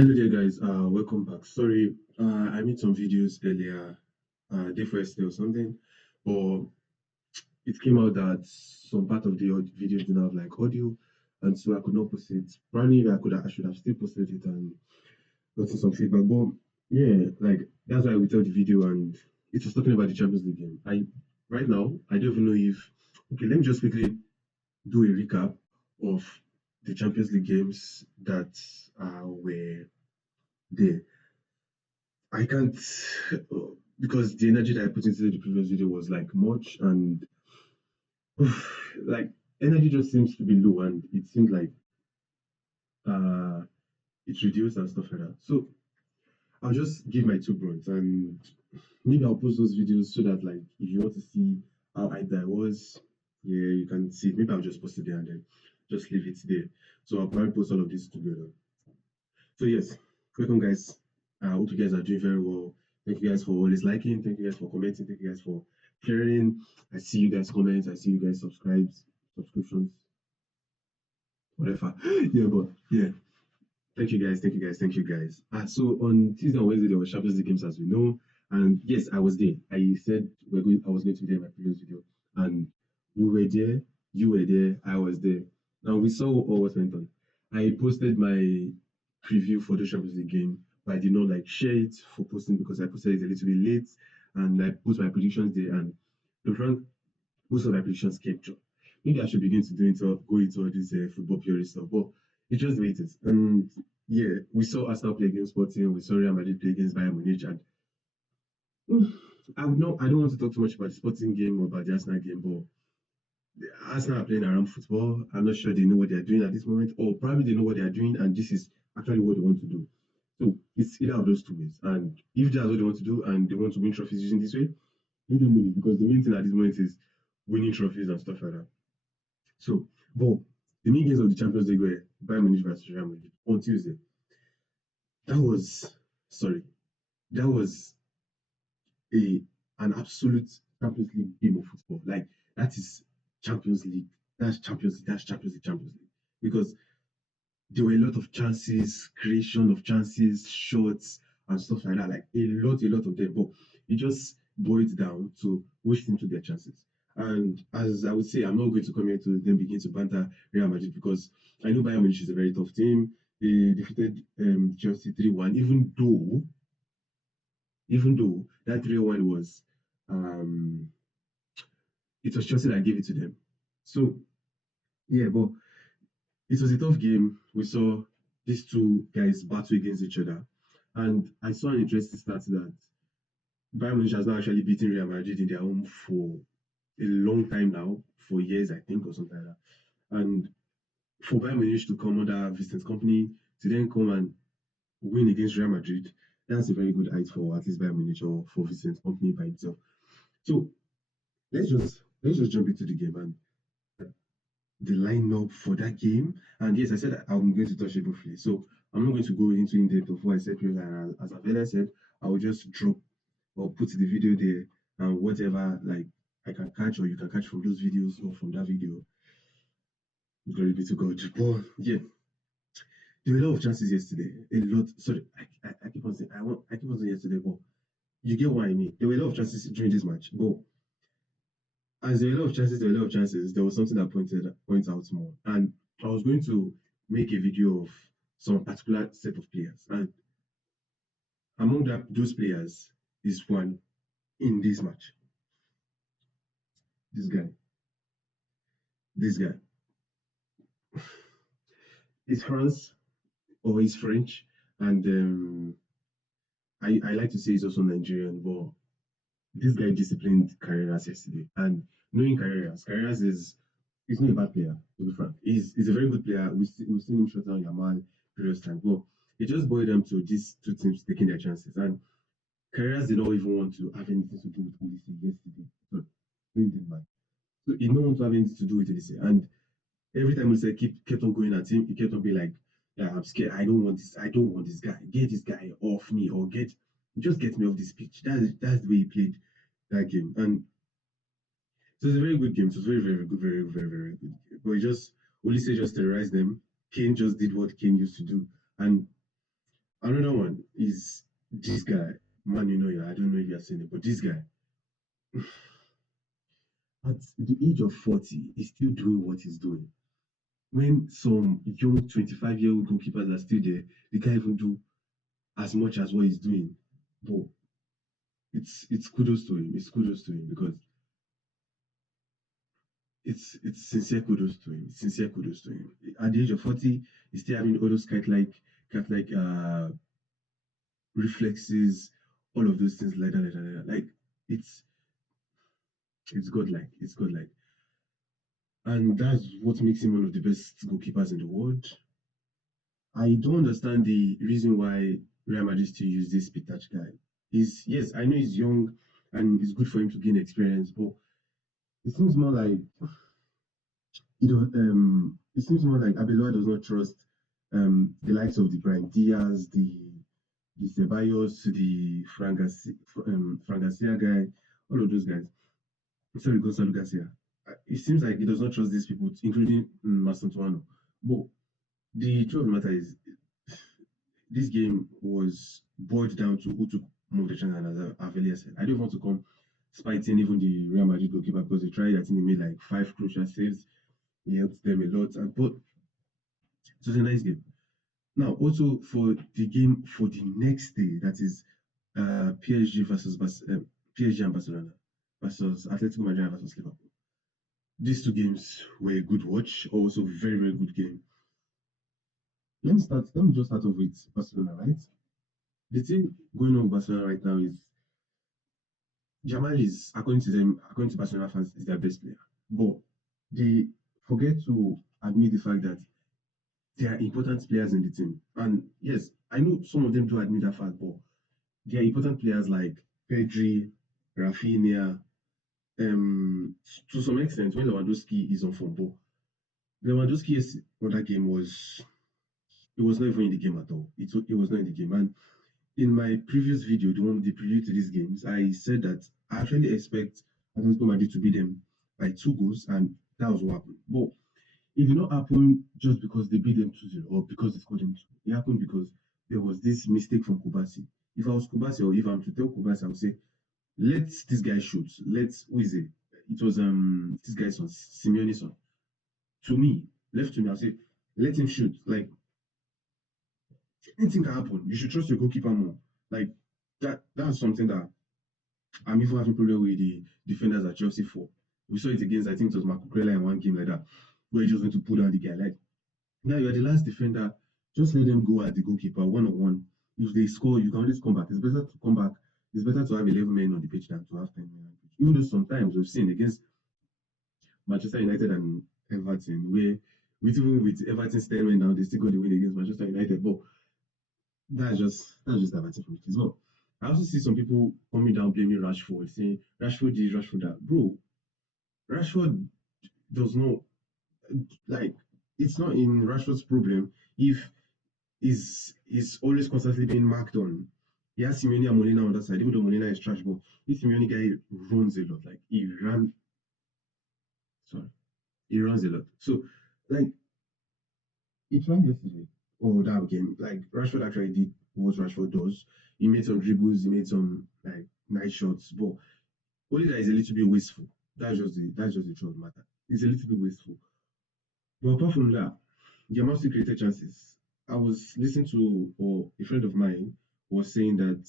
Hello there, guys. Welcome back. Sorry, I made some videos earlier, day first day or something, but it came out that some part of the video didn't have like audio, and so I could not post it. Probably I should have still posted it and gotten some feedback. But yeah, like that's why we tell the video, and it was talking about the Champions League game. I right now I don't even know if okay. Let me just quickly do a recap of the Champions League games that were there. I can't because the energy that I put into the previous video was like much and like energy just seems to be low and it seems like uh it's reduced and stuff like that. So I'll just give my 2 points and maybe I'll post those videos so that like if you want to see how I was, yeah, you can see it. Maybe I'll just post it there and then just leave it there. So I'll probably post all of this together. So yes, welcome guys. I hope you guys are doing very well. Thank you guys for always liking. Thank you guys for commenting. Thank you guys for sharing. I see you guys comment. I see you guys subscriptions, whatever. Yeah, but yeah. Thank you guys. Thank you guys. Thank you guys. So on Tuesday and Wednesday there were Champions League games as we know, and yes, I was there. I said I was going to be there in my previous video, and we were there. You were there. I was there. Now we saw all what went on. I posted my preview for the Champions League game, but I did not like share it for posting because I posted it a little bit late, and I put my predictions there. And to be frank, most of my predictions came true. Maybe I should begin to go into all this football purist stuff, but it's just the way it is. And yeah, we saw Arsenal play against Sporting, we saw Real Madrid play against Bayern Munich, and mm, I don't want to talk too much about the Sporting game or about the Arsenal game, but the Arsenal are playing around football. I'm not sure they know what they are doing at this moment, or probably they know what they are doing, and this is actually what they want to do. So it's either of those two ways. And if that's what they want to do and they want to win trophies using this way, let them win it because the main thing at this moment is winning trophies and stuff like that. So, but the main games of the Champions League were Bayern Munich versus Real Madrid on Tuesday. That was sorry, that was a an absolute Champions League game of football. Like that is Champions League. That's Champions League. That's Champions League. Champions League. Because there were a lot of chances, creation of chances, shots, and stuff like that. Like a lot of them. But it just boiled down to which team took their chances. And as I would say, I'm not going to come here to then begin to banter Real Madrid because I know Bayern Munich is a very tough team. They defeated Chelsea 3-1, even though that 3-1 was um it was Chelsea that gave it to them. So yeah, but it was a tough game. We saw these two guys battle against each other. And I saw an interesting stat that Bayern Munich has not actually beaten Real Madrid in their home for a long time now, for years, I think, or something like that. And for Bayern Munich to come under Vincent Company to then come and win against Real Madrid, that's a very good height for at least Bayern Munich or for Vincent Company by himself. So let's just jump into the game and the lineup for that game. And yes, I said I'm going to touch it briefly. So I'm not going to go into in depth of what I said previously. And as I've earlier said, I will just drop or put the video there and whatever like I can catch or you can catch from those videos or from that video. Glory be to God. But yeah, there were a lot of chances yesterday. A lot. Sorry, I keep on saying I keep on saying yesterday, but you get what I mean. There were a lot of chances during this match, but as there were a lot of chances, there were a lot of chances. There was something that points out more, and I was going to make a video of some particular set of players, and among those players is one in this match. This guy, this guy, is France or is French, and I like to say he's also Nigerian, but this guy disciplined Carreras yesterday, and knowing Carreras is not a bad player, to be frank. He's a very good player. We've seen him shut down Yamal previous time. But it just boiled down to these two teams taking their chances. And Carreras did not even want to have anything to do with Olise yesterday. So during the match. So he did not want to have anything to do with Olise. And every time Olise kept on going at him, he kept on being like, yeah, I'm scared. I don't want this guy. Get this guy off me or just get me off this pitch. That's the way he played that game. And it was a very good game. It was very, very good, very, very, very good. But Olise just terrorized them. Kane just did what Kane used to do. And Another one is this guy. Man, I don't know if you have seen it, but this guy, at the age of 40, is still doing what he's doing. When some young 25-year-old goalkeepers are still there, they can't even do as much as what he's doing. But it's kudos to him. It's kudos to him because it's sincere kudos to him. It's sincere kudos to him. At the age of 40, he's still having all those cat like reflexes, all of those things like that, like that, like that. Like it's it's godlike. It's godlike. And that's what makes him one of the best goalkeepers in the world. I don't understand the reason why Real Madrid still use this Pitach guy. He's yes, I know he's young and it's good for him to gain experience, but it seems more like it seems more like Abeloa does not trust the likes of the Brian Diaz, the Ceballos, the Frangasia guy, all of those guys. Sorry, Gonzalo Garcia. It seems like he does not trust these people, including Masantuano. But the truth of the matter is, this game was boiled down to who took more of the chance, and as Avelia said, I don't want to come spiting even the Real Madrid goalkeeper because they tried. I think they made like 5 crucial saves. He helped them a lot, but it was a nice game. Now, also for the game for the next day, that is PSG versus PSG and Barcelona versus Atletico Madrid versus Liverpool. These two games were a good watch, also very, very good game. Let me just start off with Barcelona, right? The thing going on with Barcelona right now is Jamal is, according to Barcelona fans, is their best player. But they forget to admit the fact that there are important players in the team. And yes, I know some of them do admit that fact, but there are important players like Pedri, Rafinha, to some extent when Lewandowski is on form. But Lewandowski's other game was it was not even in the game at all. It was not in the game. And in my previous video, the preview to these games, I said that I actually expect Atletico Madrid to beat them by 2 goals, and that was what happened. But it did not happen just because they beat them 2-0 or because they scored them 2. It happened because there was this mistake from Kubasi. If I was Kubasi or if I'm to tell Kubasi, I would say, let this guy shoot. Who is it? It was this guy's son, Simeone's son. To me, left to me, I'll say, let him shoot. Like anything can happen. You should trust your goalkeeper more. Like that's something that I'm even having problem with the defenders at Chelsea for. We saw it against, I think it was Marco Cucurella in one game like that, where he just went to pull down the guy. Like, now you're the last defender, just let them go at the goalkeeper one on one. If they score, you can always come back. It's better to come back. It's better to have 11 men on the pitch than to have 10 men on the pitch. Even though sometimes we've seen against Manchester United and Everton, where with Everton's 10 men now, they still got the win against Manchester United. But that's just diverting from it as well. I also see some people coming down blaming Rashford, saying Rashford this, Rashford that. Bro, Rashford does not like it's not in Rashford's problem if is always constantly being marked on. He has Simeone and Molina on that side, even though Molina is trash, but this Simeone guy runs a lot. Like sorry, he runs a lot. So like he tried yesterday or that game. Like Rashford actually did what Rashford does. He made some dribbles, he made some like nice shots, but only that is a little bit wasteful. That's just the truth of the matter. It's a little bit wasteful. But apart from that, Yamal still created chances. I was listening to or a friend of mine was saying that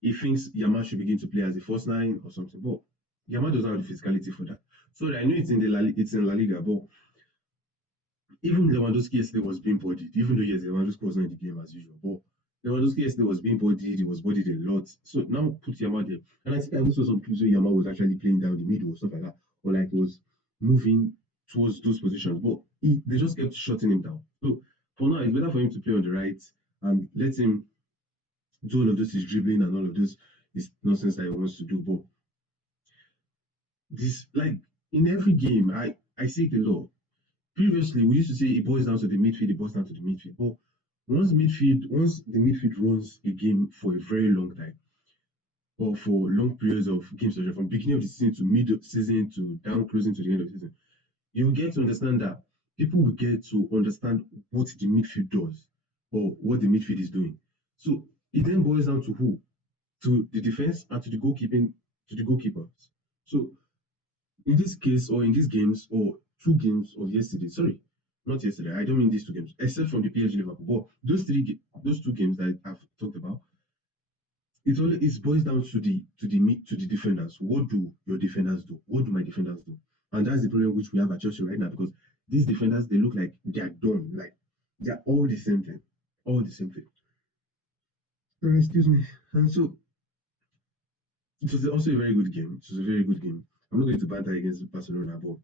he thinks Yamal should begin to play as a first nine or something. But Yamal doesn't have the physicality for that. So I know it's in La Liga, but even Lewandowski yesterday was being bodied, even though yes, Lewandowski was not in the game as usual. But Lewandowski yesterday was being bodied, he was bodied a lot. So now put Yamal there. And I think I also saw some clips where Yamal was actually playing down the middle or stuff like that. Or like he was moving towards those positions. But they just kept shutting him down. So for now, it's better for him to play on the right and let him do all of this, his dribbling and all of this is nonsense that he wants to do. But this like in every game, I see it a lot. Previously, we used to say it boils down to the midfield, it boils down to the midfield. But once the midfield runs a game for a very long time, or for long periods of games, from beginning of the season to mid of the season to down closing to the end of the season, you will get to understand that people will get to understand what the midfield does or what the midfield is doing. So it then boils down to who? To the defense and to the goalkeeping, to the goalkeepers. So in this case, or in these games, or two games of yesterday, sorry, not yesterday, I don't mean these two games, except from the PSG Liverpool, but those two games that I've talked about, it boils down to the defenders. What do your defenders do? What do my defenders do? And that's the problem which we have at Chelsea right now, because these defenders, they look like they're done, like they're all the same thing, all the same thing. Excuse me. And so it was also a very good game. It was a very good game. I'm not going to banter against Barcelona, but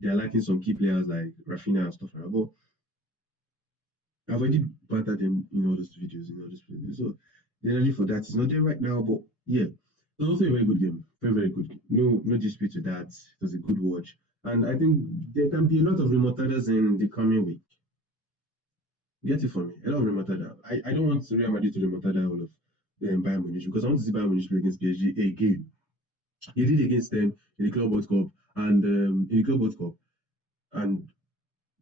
they are lacking some key players like Rafinha and stuff like that. But I've already bantered them in all those videos, in all those videos. So generally for that, it's not there right now. But yeah, it was also a very good game. Very, very good. No dispute to that. It was a good watch. And I think there can be a lot of remontadas in the coming week. Get it for me. A lot of remontada. I don't want Real Madrid to remontada all of Bayern Munich, because I want to see Bayern Munich play against PSG again. He did against them in the Club World Cup and and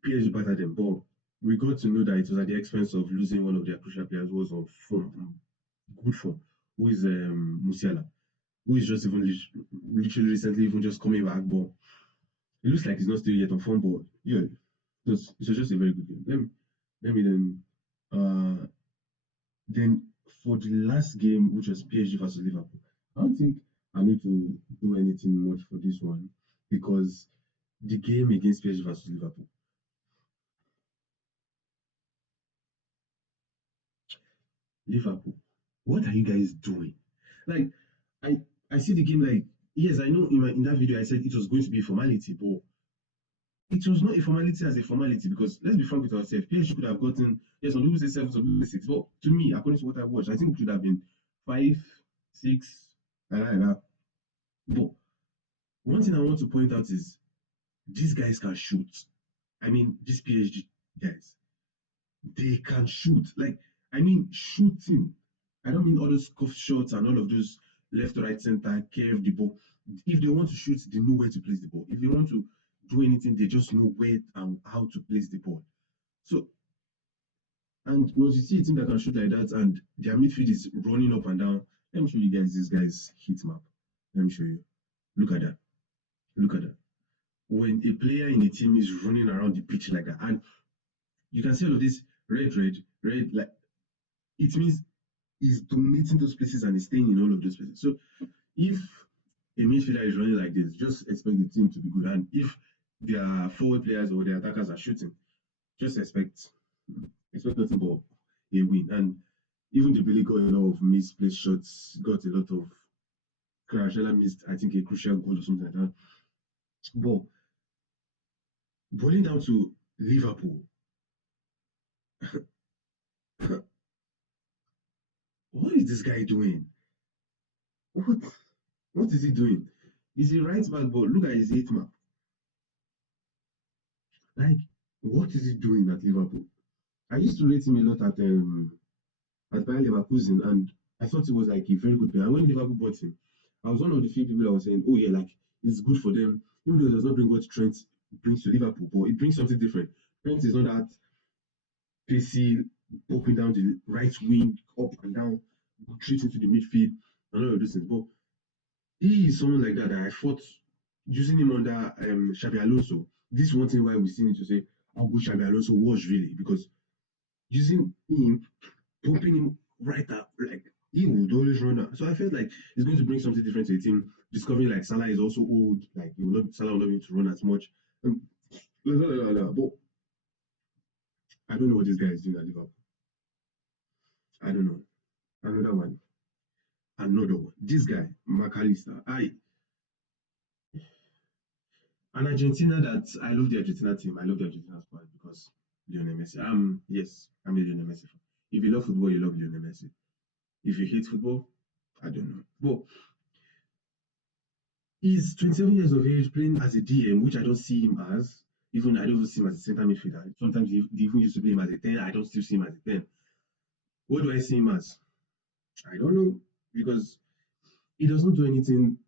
PSG battered them. But we got to know that it was at the expense of losing one of their crucial players who was on form, good form, who is Musiala, who is just even literally recently even just coming back. But it looks like he's not still yet on form. But yeah, it was just a very good game. Let me then for the last game, which was PSG versus Liverpool, I don't think I need to do anything much for this one, because the game against PSG versus Liverpool, what are you guys doing? Like, I I see the game like, yes, I know in that video I said it was going to be a formality, but it was not a formality as a formality, because let's be frank with ourselves. PSG could have gotten, yes, some people say seven, some people say six, but to me, according to what I watched, I think it should have been five, six, like that. But one thing I want to point out is these guys can shoot. I mean, these PSG guys, they can shoot. Like, I mean, shooting. I don't mean all those cuff shots and all of those left, right, center, curve the ball. If they want to shoot, they know where to place the ball. If they want to do anything, they just know where and how to place the ball. So, and once you see a team that can shoot like that and their midfield is running up and down, let me show you guys this guy's heat map. Let me show you. Look at that. Look at that. When a player in a team is running around the pitch like that, and you can see all of this red, like it means he's dominating those places and he's staying in all of those places. So if a midfielder is running like this, just expect the team to be good. And if their forward players or their attackers are shooting, just expect nothing but a win. And even the Billy got a lot of misplaced shots, got a lot of crash. Ella missed, I think, a crucial goal or something like that. But boiling down to Liverpool, what is this guy doing? What what is he doing? Is he right back? But look at his hit map. Like, what is he doing at Liverpool? I used to rate him a lot at Bayer Leverkusen, and I thought he was like a very good player. And when Liverpool bought him, I was one of the few people that was saying, "Oh yeah, like it's good for them." Even though it does not bring what Trent brings to Liverpool, but it brings something different. Trent is not that pacey, up and down the right wing, up and down, straight into the midfield, and all of those things. But he is someone like that, that I thought using him under Xabi Alonso. This is one thing why we still need to say how good Xabi Alonso was really, because using him, pumping him right up, like he would always run out. So I felt like it's going to bring something different to the team. Discovering like Salah is also old, like Salah will not be able to run as much. And but I don't know what this guy is doing at Liverpool. I don't know. Another one. Another one. This guy, McAllister. And Argentina, that I love the Argentina team. I love the Argentina squad because Lionel Messi. Yes, I'm a Lionel Messi fan. If you love football, you love Lionel Messi. If you hate football, I don't know. But he's 27 years of age, playing as a DM, which I don't see him as. Even I don't even see him as a center midfielder. Sometimes they even used to play him as a 10. I don't still see him as a 10. What do I see him as? I don't know, because he does not do anything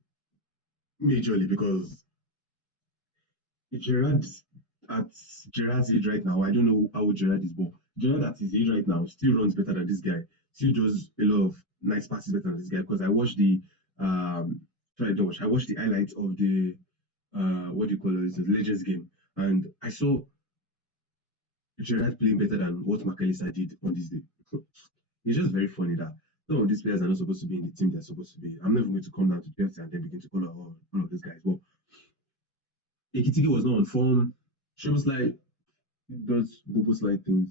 majorly, because Gerard, at Gerard's age right now, I don't know how old Gerard is, but Gerard that is age right now still runs better than this guy. Still does a lot of nice passes better than this guy because I watched the sorry, I don't watch. I watched the highlights of the what do you call it, the Legends game, and I saw Gerard playing better than what McAllister did on this day. It's just very funny that some of these players are not supposed to be in the team they're supposed to be. I'm never going to come down to Chelsea and then begin to call out all of these guys. But Ekitike was not on form. She was like does Bobo slide things,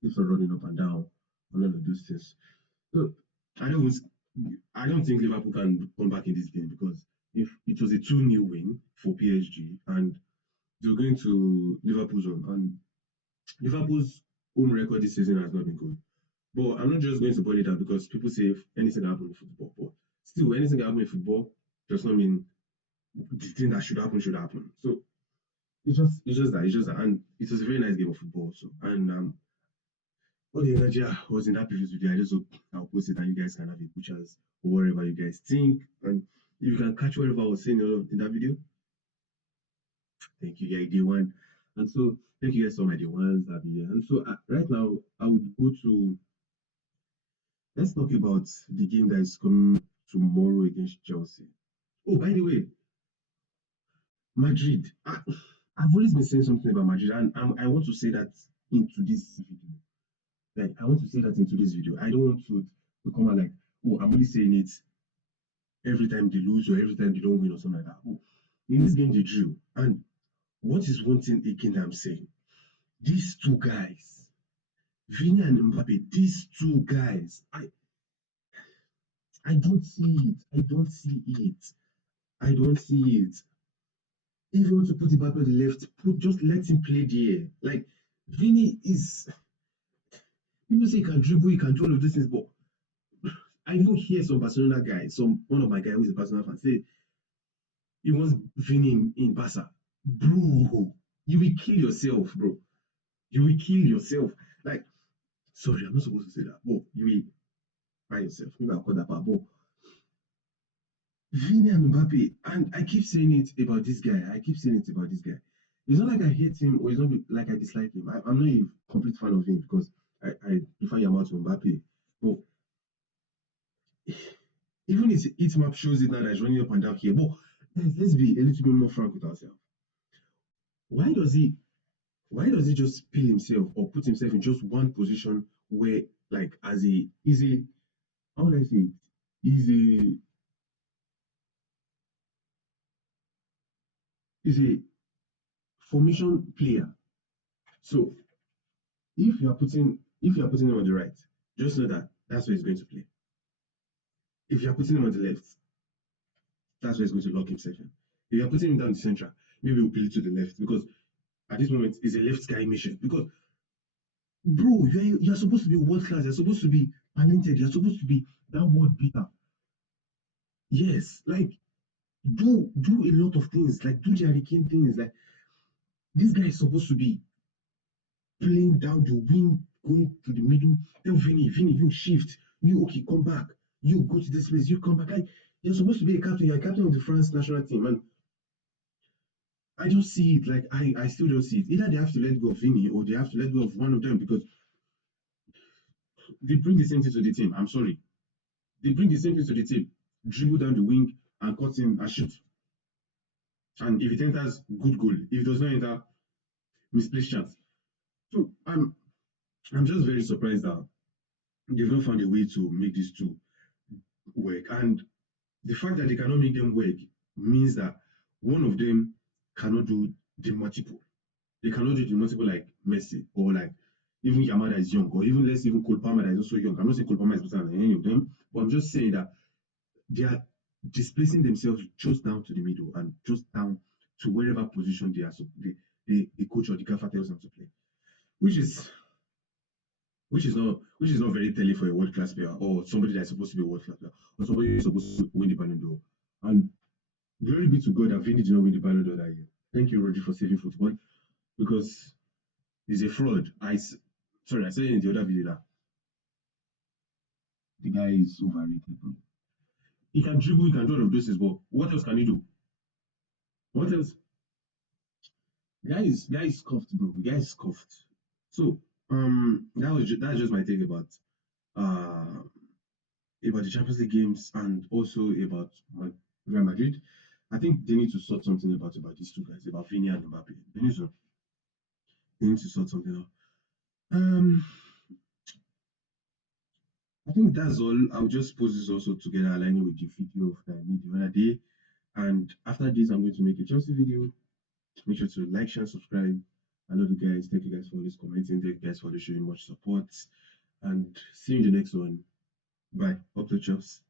keeps on running up and down, and all of those things. So I don't I don't think Liverpool can come back in this game because if it was a 2-0 win for PSG and they were going to Liverpool's home and Liverpool's home record this season has not been good. But I'm not just going to boil it down because people say if anything can happen in football. But still, anything can happen in football does not mean the thing that should happen should happen. So it's just that, and it was a very nice game of football. Also, and all the energy was in that previous video. I just hope I'll post it and you guys can have it, pictures or whatever you guys think. And if you can catch whatever I was saying in that video, thank you, yeah, day one. And so thank you guys for my day ones that video. And so right now I would go to let's talk about the game that is coming tomorrow against Chelsea. Oh, by the way, Madrid. I've always been saying something about Madrid, and I want to say that into this video. Like, I want to say that into this video. I don't want to come out like, oh, I'm only saying it every time they lose or every time they don't win or something like that. Oh, in this game they drew. And what is one thing again that I'm saying? These two guys, Vini and Mbappe, these two guys, I don't see it. I don't see it. I don't see it. If you want to put Mbappe on the left, just let him play there. Like Vini is people say he can dribble, he can do all of these things, but I even hear some Barcelona guy, one of my guys who's a Barcelona fan, say he wants Vini in Barca. Bro, you will kill yourself, bro. You will kill yourself. Like, sorry, I'm not supposed to say that, but you will by yourself. Maybe I'll call that part. But Vini and Mbappe, and I keep saying it about this guy. I keep saying it about this guy. It's not like I hate him or it's not like I dislike him. I'm not a complete fan of him because I prefer Yamal to Mbappe. But even his heat map shows it now that he's running up and down here. But let's be a little bit more frank with ourselves. Why does he just pin himself or put himself in just one position where like as a is a how would I say it? Is a formation player. So if you are putting him on the right, just know that that's where he's going to play. If you are putting him on the left, that's where he's going to lock himself in. If you are putting him down the central, maybe we'll play to the left because at this moment it's a left guy mission. Because bro, you're supposed to be world class, you're supposed to be talented, you're supposed to be that world beater. Yes, like do a lot of things, like do the hurricane things. Like this guy is supposed to be playing down the wing, going to the middle. Tell Vinny, you shift. You okay, come back. You go to this place, you come back. Like you're supposed to be a captain, you're a captain of the France national team. And I don't see it. Like I still don't see it. Either they have to let go of Vinny or they have to let go of one of them because they bring the same thing to the team. I'm sorry. They bring the same thing to the team. Dribble down the wing and cut in and shoot. And if it enters, good goal. If it does not enter, misplaced chance. So I'm just very surprised that they've not found a way to make these two work. And the fact that they cannot make them work means that one of them cannot do the multiple. They cannot do the multiple like Messi or like even Yamada is young, or even let's even Cole Palmer that is also young. I'm not saying Cole Palmer is better than any of them, but I'm just saying that they are displacing themselves just down to the middle and just down to wherever position they are. So the coach or the gaffer tells them to play, which is which is not very telling for a world class player or somebody that's supposed to be a world class player or somebody who's supposed to win the Ballon d'Or. And glory be to God that Vinny did not win the Ballon d'Or that year. Thank you, Roger, for saving football because he's a fraud. I said it in the other video that the guy is overrated, bro. He can dribble, he can do all of those things, but what else can he do? What else? Guy is scuffed, bro. The guy is scuffed. So That's just my take uh about the Champions League games and also about Real Madrid. I think they need to sort something about these two guys, about Vini and Mbappe. They need to sort something out. Um, I think that's all. I'll just post this also together, aligning with the video that I made the other day. And after this, I'm going to make a Chelsea video. Make sure to like, share, subscribe. I love you guys. Thank you guys for always commenting. Thank you guys for always showing much support. And see you in the next one. Bye. Up to Chelsea.